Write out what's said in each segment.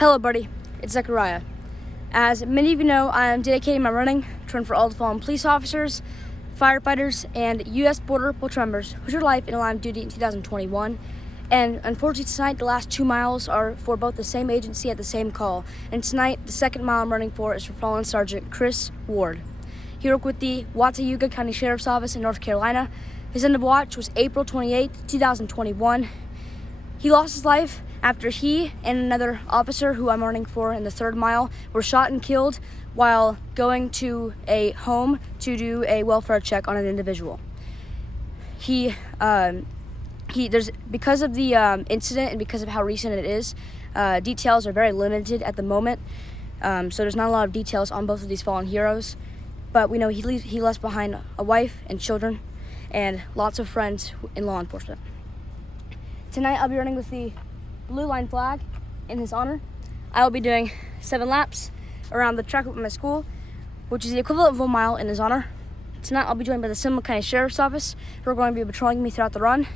Hello, buddy. It's Zechariah. As many of you know, I am dedicating my running to run for all the fallen police officers, firefighters, and U.S. Border Patrol members who took life in the line of duty in 2021. And unfortunately, tonight, the last 2 miles are for both the same agency at the same call. And tonight, the second mile I'm running for is for fallen Sergeant Chris Ward. He worked with the Watauga County Sheriff's Office in North Carolina. His end of watch was April 28, 2021. He lost his life after he and another officer who I'm running for in the third mile were shot and killed while going to a home to do a welfare check on an individual. Because of the incident and because of how recent it is, details are very limited at the moment. So there's not a lot of details on both of these fallen heroes. But we know he left behind a wife and children and lots of friends in law enforcement. Tonight I'll be running with the blue line flag in his honor. I will be doing 7 laps around the track at my school, which is the equivalent of 1 mile in his honor. Tonight I'll be joined by the Seminole County Sheriff's Office, who are going to be patrolling me throughout the run.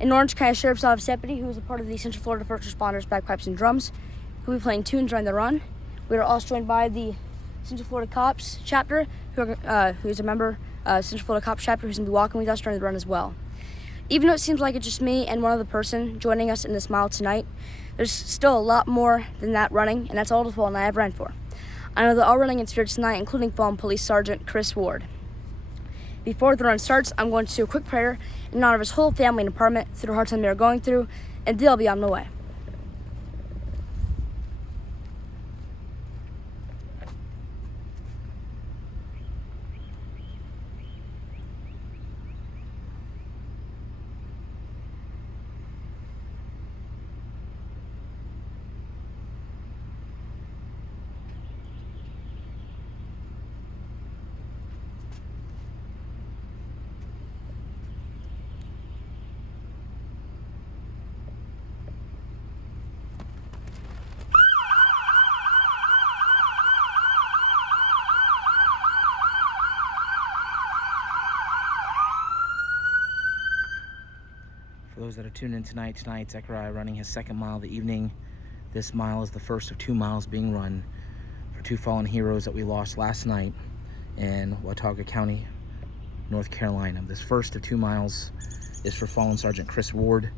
An Orange County Sheriff's Office deputy, who is a part of the Central Florida First Responders Bagpipes and Drums, who will be playing tunes during the run. We are also joined by the Central Florida Cops chapter, who is a member of Central Florida Cops chapter, who's going to be walking with us during the run as well. Even though it seems like it's just me and one other person joining us in this mile tonight, there's still a lot more than that running, and that's all the fallen I have ran for. I know they're all running in spirit tonight, including Fallen Police Sergeant Chris Ward. Before the run starts, I'm going to do a quick prayer in honor of his whole family and department through the hard time they are going through, and they'll be on the way. For those that are tuned in tonight, Zechariah running his second mile of the evening. This mile is the first of 2 miles being run for 2 fallen heroes that we lost last night in Watauga County, North Carolina. This first of 2 miles is for fallen Sergeant Chris Ward.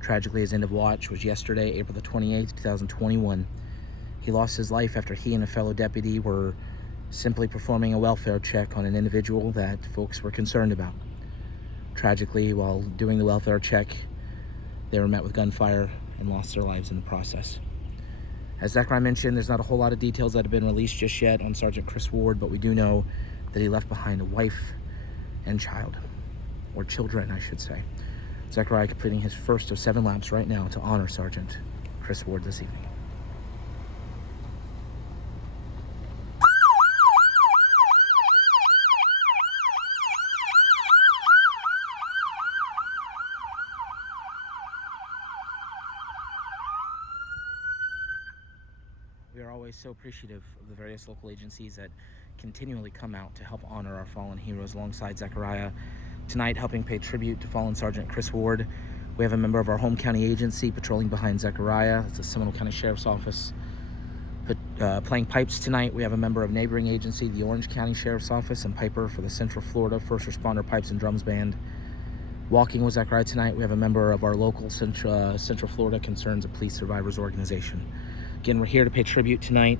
Tragically, his end of watch was yesterday, April the 28th, 2021. He lost his life after he and a fellow deputy were simply performing a welfare check on an individual that folks were concerned about. Tragically, while doing the welfare check, they were met with gunfire and lost their lives in the process. As Zechariah mentioned, there's not a whole lot of details that have been released just yet on Sergeant Chris Ward, but we do know that he left behind a wife and child, or children, I should say. Zechariah completing his first of 7 laps right now to honor Sergeant Chris Ward this evening. We are always so appreciative of the various local agencies that continually come out to help honor our fallen heroes alongside Zechariah. Tonight, helping pay tribute to fallen Sergeant Chris Ward, we have a member of our home county agency patrolling behind Zechariah. It's the Seminole County Sheriff's Office. Playing pipes tonight, we have a member of neighboring agency, the Orange County Sheriff's Office, and piper for the Central Florida First Responder Pipes and Drums Band. Walking with Zechariah tonight, we have a member of our local Central Florida Concerns of Police Survivors organization. Again, we're here to pay tribute tonight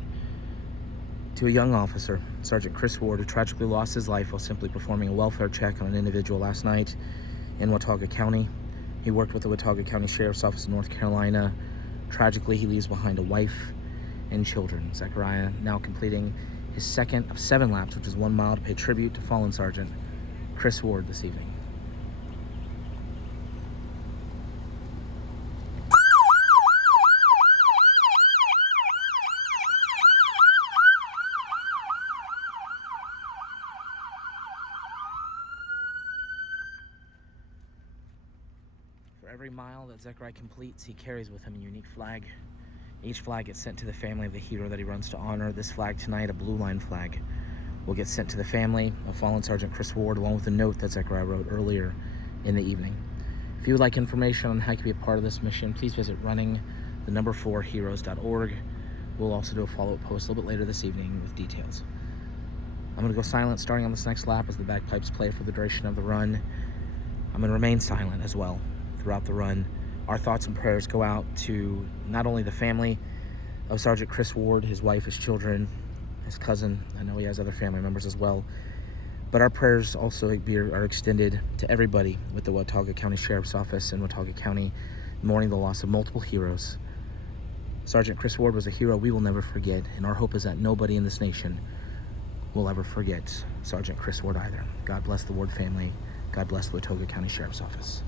to a young officer, Sergeant Chris Ward, who tragically lost his life while simply performing a welfare check on an individual last night in Watauga County. He worked with the Watauga County Sheriff's Office in North Carolina. Tragically, he leaves behind a wife and children. Zechariah now completing his second of 7 laps, which is 1 mile, to pay tribute to fallen Sergeant Chris Ward this evening. For every mile that Zechariah completes, he carries with him a unique flag. Each flag gets sent to the family of the hero that he runs to honor. This flag tonight, a blue line flag, will get sent to the family of fallen Sergeant Chris Ward, along with a note that Zechariah wrote earlier in the evening. If you would like information on how you can be a part of this mission, please visit running4heroes.org. We'll also do a follow-up post a little bit later this evening with details. I'm going to go silent starting on this next lap as the bagpipes play for the duration of the run. I'm going to remain silent as well throughout the run. Our thoughts and prayers go out to not only the family of Sergeant Chris Ward, his wife, his children, his cousin. I know he has other family members as well. But our prayers also are extended to everybody with the Watauga County Sheriff's Office in Watauga County, mourning the loss of multiple heroes. Sergeant Chris Ward was a hero we will never forget, and our hope is that nobody in this nation will ever forget Sergeant Chris Ward either. God bless the Ward family. God bless the Watauga County Sheriff's Office.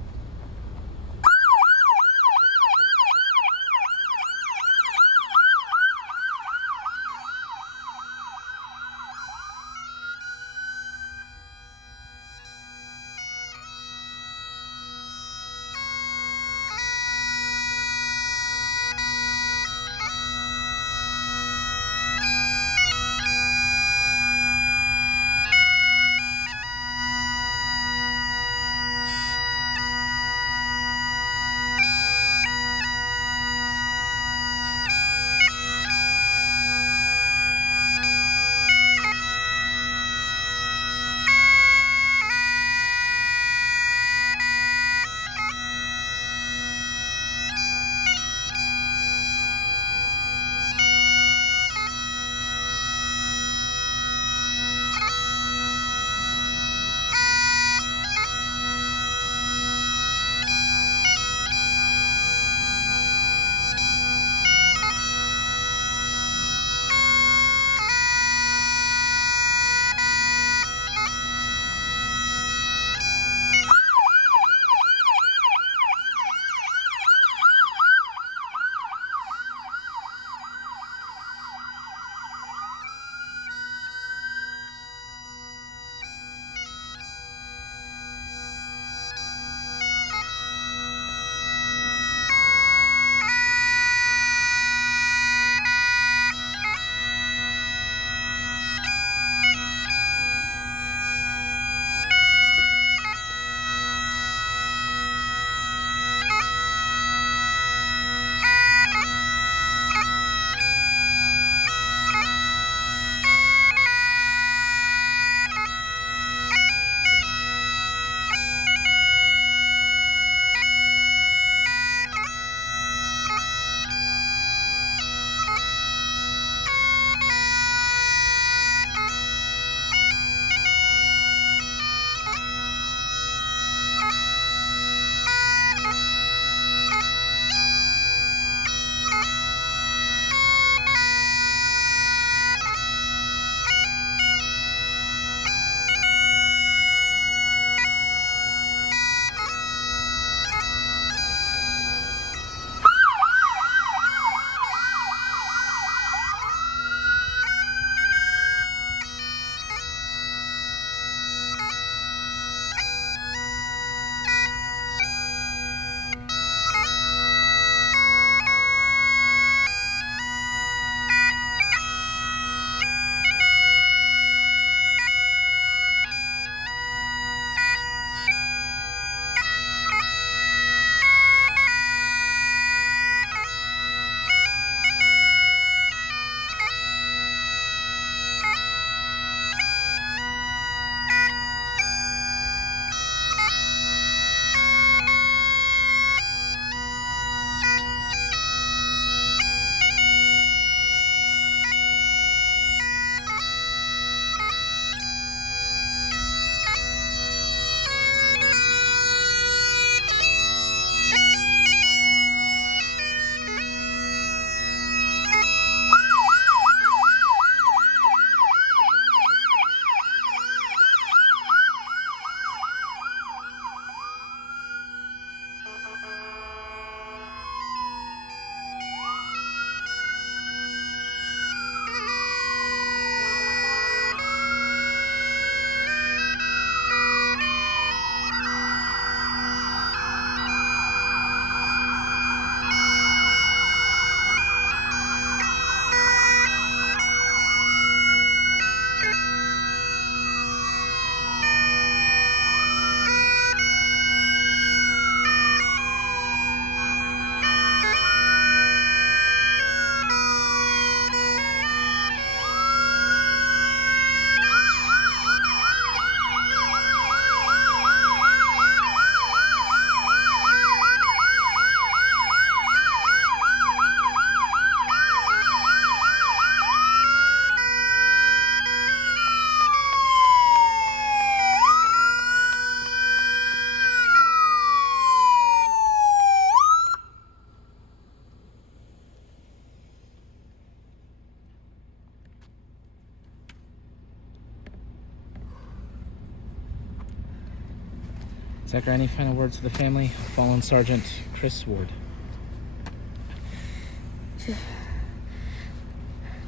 Zachariah, any final words to the family? Fallen Sergeant Chris Ward.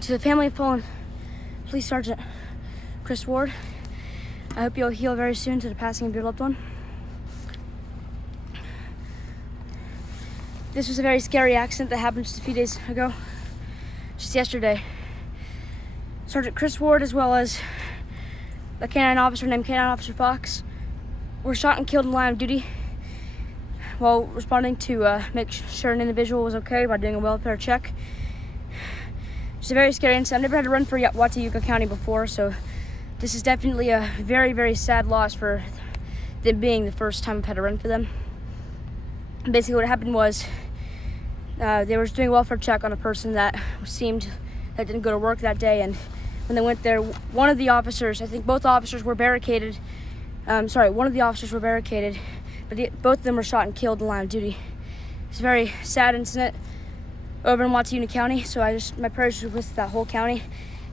To the family of fallen Police Sergeant Chris Ward, I hope you'll heal very soon to the passing of your loved one. This was a very scary accident that happened just a few days ago, just yesterday. Sergeant Chris Ward, as well as a canine officer named Canine Officer Fox, were shot and killed in line of duty while responding to make sure an individual was okay by doing a welfare check. It's a very scary incident. I've never had to run for Watauga County before, so this is definitely a very, very sad loss for them being the first time I've had to run for them. Basically what happened was they were doing a welfare check on a person that didn't go to work that day, and when they went there, one of the officers, I think both officers were barricaded. One of the officers were barricaded, but both of them were shot and killed in line of duty. It's a very sad incident over in Watauga County, so my prayers are with that whole county.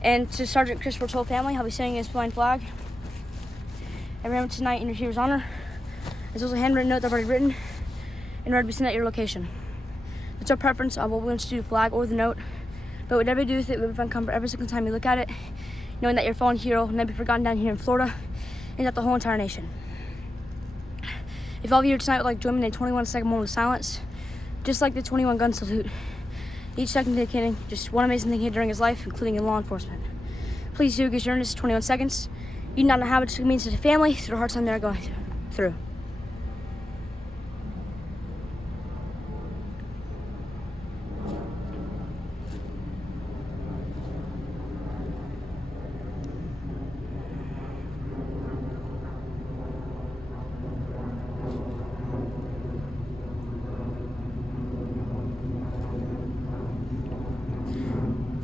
And to Sergeant Chris Ward's whole family, I'll be sending his flying flag. And remember, tonight in your hero's honor, there's also a handwritten note that I've already written in order to be sent at your location. It's our preference on what we want to do, the flag or the note, but whatever you do with it, we'll find comfort every single time you look at it, knowing that your fallen hero will never be forgotten down here in Florida, and that the whole entire nation. If all of you here tonight would like to join me in a 21-second moment of silence, just like the 21 gun salute, each second indicating just one amazing thing he did during his life, including in law enforcement. Please do, because during this 21 seconds, you do not know how much it means to the family, through the hard time they're going through.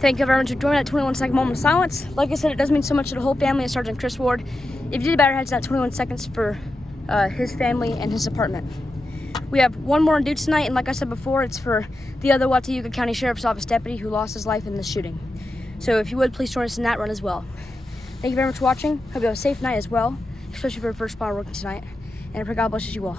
Thank you very much for joining that 21-second moment of silence. Like I said, it does mean so much to the whole family of Sergeant Chris Ward. If you did better, head to that 21 seconds for his family and his apartment. We have one more due tonight, and like I said before, it's for the other Watauga County Sheriff's Office deputy who lost his life in the shooting. So if you would, please join us in that run as well. Thank you very much for watching. Hope you have a safe night as well, especially for your first responder working tonight. And I pray God blesses you all.